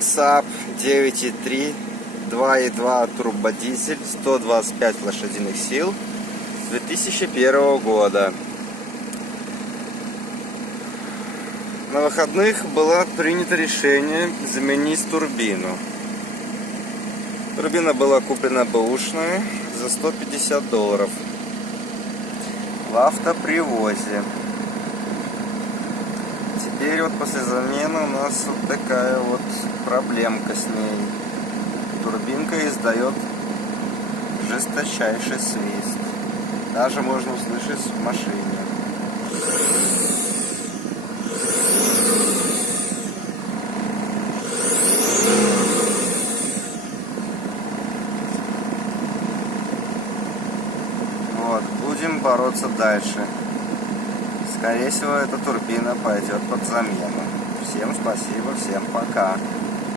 САП 9.3, 2.2 турбодизель, 125 лошадиных сил, 2001 года. На выходных было принято решение заменить турбину. Турбина была куплена бэушная за $150 в автопривозе. Теперь вот после замены у нас вот такая вот проблемка с ней. Турбинка издает жесточайший свист. Даже можно услышать в машине. Вот, будем бороться дальше. Скорее всего, эта турбина пойдет под замену. Всем спасибо, всем пока.